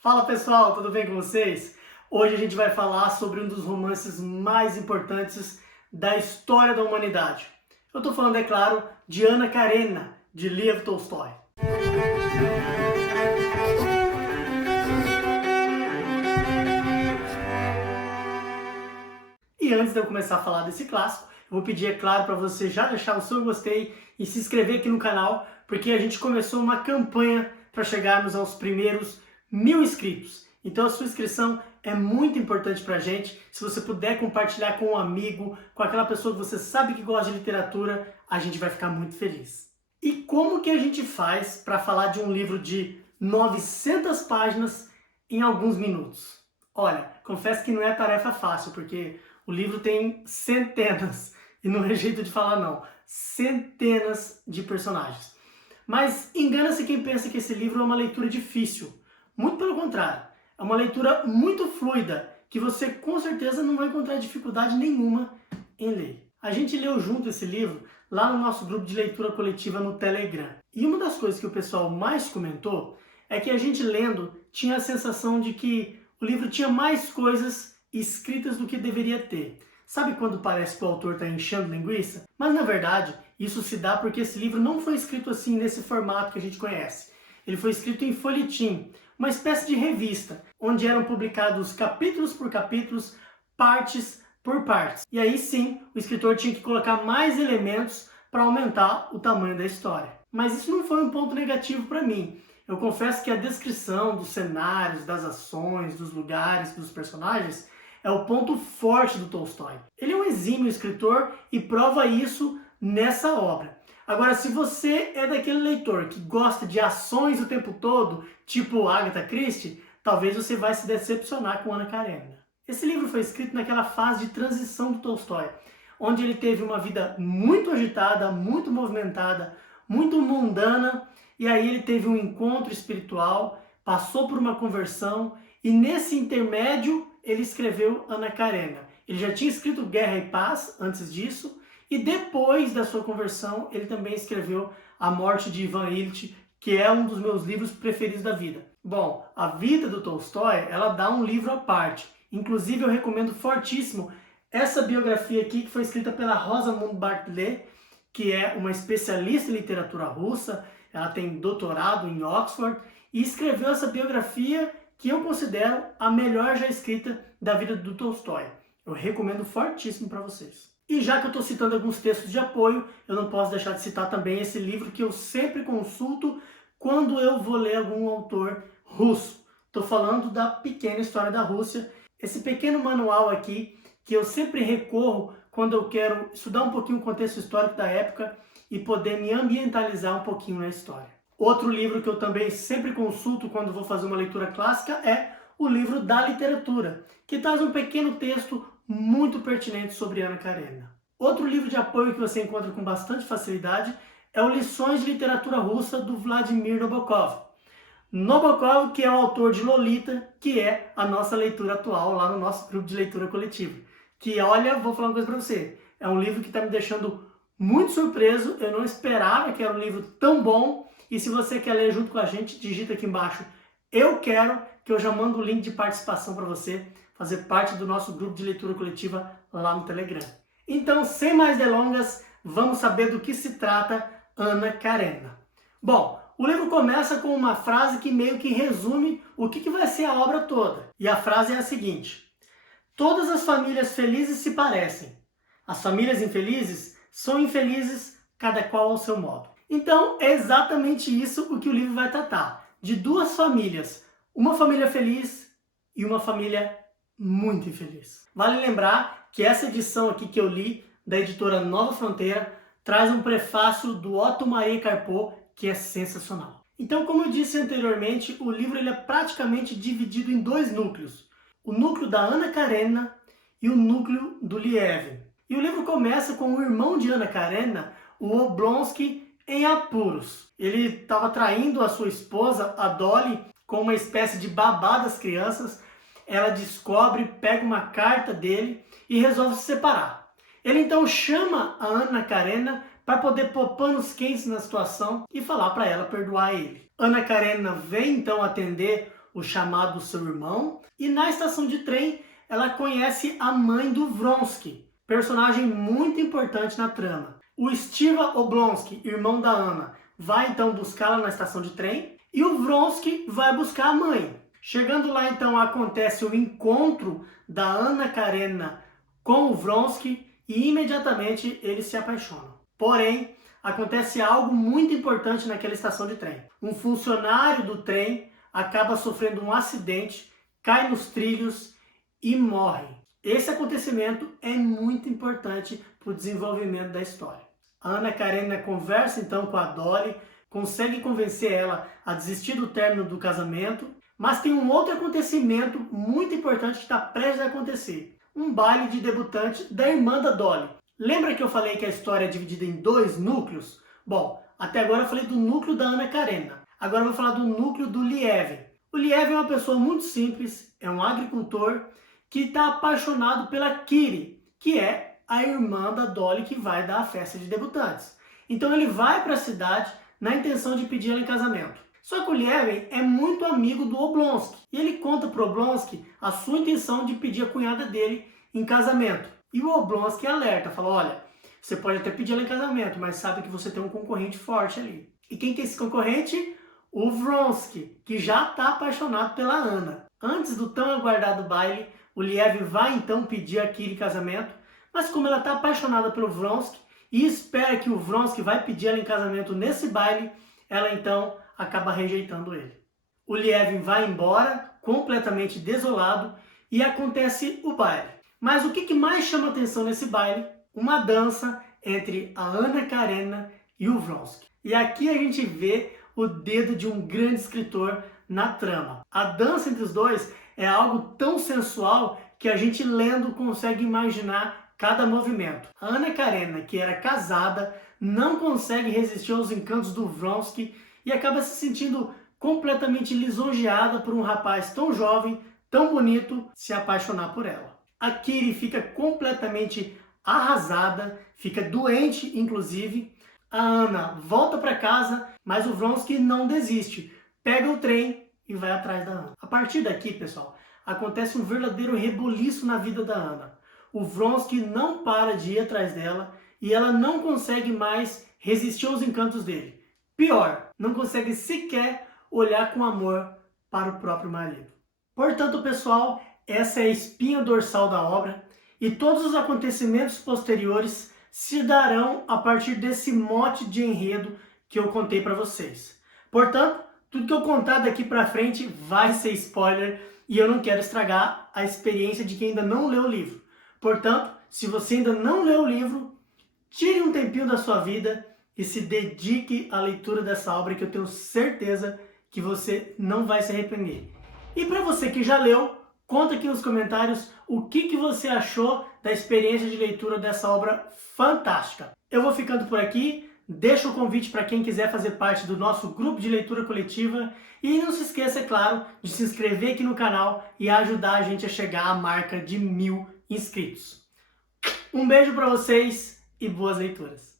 Fala pessoal, tudo bem com vocês? Hoje a gente vai falar sobre um dos romances mais importantes da história da humanidade. Eu estou falando, é claro, de Ana Karenina, de Lev Tolstói. E antes de eu começar a falar desse clássico, eu vou pedir, é claro, para você já deixar o seu gostei e se inscrever aqui no canal, porque a gente começou uma campanha para chegarmos aos primeiros 1000 inscritos. Então a sua inscrição é muito importante para a gente. Se você puder compartilhar com um amigo, com aquela pessoa que você sabe que gosta de literatura, a gente vai ficar muito feliz. E como que a gente faz para falar de um livro de 900 páginas em alguns minutos? Olha, confesso que não é tarefa fácil, porque o livro tem centenas, e não é jeito de falar não, centenas de personagens. Mas engana-se quem pensa que esse livro é uma leitura difícil. Muito pelo contrário, é uma leitura muito fluida, que você com certeza não vai encontrar dificuldade nenhuma em ler. A gente leu junto esse livro lá no nosso grupo de leitura coletiva no Telegram. E uma das coisas que o pessoal mais comentou é que a gente lendo tinha a sensação de que o livro tinha mais coisas escritas do que deveria ter. Sabe quando parece que o autor está enchendo linguiça? Mas na verdade, isso se dá porque esse livro não foi escrito assim nesse formato que a gente conhece. Ele foi escrito em folhetim, uma espécie de revista, onde eram publicados capítulos por capítulos, partes por partes. E aí sim, o escritor tinha que colocar mais elementos para aumentar o tamanho da história. Mas isso não foi um ponto negativo para mim. Eu confesso que a descrição dos cenários, das ações, dos lugares, dos personagens é o ponto forte do Tolstói. Ele é um exímio escritor e prova isso nessa obra. Agora, se você é daquele leitor que gosta de ações o tempo todo, tipo Agatha Christie, talvez você vai se decepcionar com Ana Karenina. Esse livro foi escrito naquela fase de transição do Tolstói, onde ele teve uma vida muito agitada, muito movimentada, muito mundana, e aí ele teve um encontro espiritual, passou por uma conversão, e nesse intermédio ele escreveu Ana Karenina. Ele já tinha escrito Guerra e Paz antes disso, e depois da sua conversão ele também escreveu A Morte de Ivan Ilitch, que é um dos meus livros preferidos da vida. Bom, a vida do Tolstói, ela dá um livro à parte. Inclusive eu recomendo fortíssimo essa biografia aqui, que foi escrita pela Rosamund Bartlet, que é uma especialista em literatura russa. Ela tem doutorado em Oxford e escreveu essa biografia que eu considero a melhor já escrita da vida do Tolstói. Eu recomendo fortíssimo para vocês. E já que eu estou citando alguns textos de apoio, eu não posso deixar de citar também esse livro que eu sempre consulto quando eu vou ler algum autor russo. Estou falando da Pequena História da Rússia, esse pequeno manual aqui que eu sempre recorro quando eu quero estudar um pouquinho o contexto histórico da época e poder me ambientalizar um pouquinho na história. Outro livro que eu também sempre consulto quando vou fazer uma leitura clássica é o livro da literatura, que traz um pequeno texto muito pertinente sobre Ana Karenina. Outro livro de apoio que você encontra com bastante facilidade é o Lições de Literatura Russa, do Vladimir Nabokov. Nabokov, que é o autor de Lolita, que é a nossa leitura atual lá no nosso grupo de leitura coletiva. Que, olha, vou falar uma coisa para você, é um livro que está me deixando muito surpreso, eu não esperava que era um livro tão bom, e se você quer ler junto com a gente, digita aqui embaixo, eu quero, que eu já mando o link de participação para você fazer parte do nosso grupo de leitura coletiva lá no Telegram. Então, sem mais delongas, vamos saber do que se trata Ana Karenina. Bom, o livro começa com uma frase que meio que resume o que vai ser a obra toda. E a frase é a seguinte: todas as famílias felizes se parecem. As famílias infelizes são infelizes, cada qual ao seu modo. Então, é exatamente isso o que o livro vai tratar. De duas famílias, uma família feliz e uma família muito infeliz. Vale lembrar que essa edição aqui que eu li, da editora Nova Fronteira, traz um prefácio do Otto Maria Carpo, que é sensacional. Então, como eu disse anteriormente, o livro ele é praticamente dividido em dois núcleos. O núcleo da Ana Karenina e o núcleo do Liev. E o livro começa com o irmão de Ana Karenina, o Oblonsky, em apuros. Ele estava traindo a sua esposa, a Dolly, com uma espécie de babá das crianças. Ela descobre, pega uma carta dele e resolve se separar. Ele então chama a Ana Karenina para poder pôr panos quentes na situação e falar para ela perdoar ele. Ana Karenina vem então atender o chamado seu irmão, e na estação de trem ela conhece a mãe do Vronsky, personagem muito importante na trama. O Stiva Oblonsky, irmão da Anna, vai então buscá-la na estação de trem e o Vronsky vai buscar a mãe. Chegando lá então acontece o encontro da Anna Karenina com o Vronsky e imediatamente eles se apaixonam. Porém, acontece algo muito importante naquela estação de trem. Um funcionário do trem acaba sofrendo um acidente, cai nos trilhos e morre. Esse acontecimento é muito importante para o desenvolvimento da história. A Anna Karenina conversa então com a Dolly, consegue convencer ela a desistir do término do casamento, mas tem um outro acontecimento muito importante que está prestes a acontecer. Um baile de debutante da irmã da Dolly. Lembra que eu falei que a história é dividida em 2 núcleos? Bom, até agora eu falei do núcleo da Anna Karenina. Agora eu vou falar do núcleo do Lievin. O Lievin é uma pessoa muito simples, é um agricultor que está apaixonado pela Kiri, que é a irmã da Dolly que vai dar a festa de debutantes. Então ele vai para a cidade na intenção de pedir ela em casamento. Só que o Lievin é muito amigo do Oblonsky e ele conta para o Oblonsky a sua intenção de pedir a cunhada dele em casamento. E o Oblonsky alerta, fala, olha, você pode até pedir ela em casamento, mas sabe que você tem um concorrente forte ali. E quem que é esse concorrente? O Vronsky, que já está apaixonado pela Anna. Antes do tão aguardado baile, o Lievin vai então pedir a Kiri em casamento, mas como ela está apaixonada pelo Vronsky e espera que o Vronsky vai pedir ela em casamento nesse baile, ela então acaba rejeitando ele. O Lievin vai embora, completamente desolado, e acontece o baile. Mas o que mais chama atenção nesse baile? Uma dança entre a Anna Karenina e o Vronsky. E aqui a gente vê o dedo de um grande escritor na trama. A dança entre os dois é algo tão sensual que a gente lendo consegue imaginar cada movimento. A Anna Karenina, que era casada, não consegue resistir aos encantos do Vronsky e acaba se sentindo completamente lisonjeada por um rapaz tão jovem, tão bonito, se apaixonar por ela. A Kiri fica completamente arrasada, fica doente inclusive. A Anna volta para casa, mas o Vronsky não desiste. Pega o trem e vai atrás da Anna. A partir daqui, pessoal, acontece um verdadeiro rebuliço na vida da Anna. O Vronsky não para de ir atrás dela e ela não consegue mais resistir aos encantos dele. Pior, não consegue sequer olhar com amor para o próprio marido. Portanto, pessoal, essa é a espinha dorsal da obra e todos os acontecimentos posteriores se darão a partir desse mote de enredo que eu contei para vocês. Portanto, tudo que eu contar daqui para frente vai ser spoiler e eu não quero estragar a experiência de quem ainda não leu o livro. Portanto, se você ainda não leu o livro, tire um tempinho da sua vida e se dedique à leitura dessa obra que eu tenho certeza que você não vai se arrepender. E para você que já leu, conta aqui nos comentários o que você achou da experiência de leitura dessa obra fantástica. Eu vou ficando por aqui, deixo o convite para quem quiser fazer parte do nosso grupo de leitura coletiva e não se esqueça, é claro, de se inscrever aqui no canal e ajudar a gente a chegar à marca de 1000 inscritos. Um beijo para vocês e boas leituras!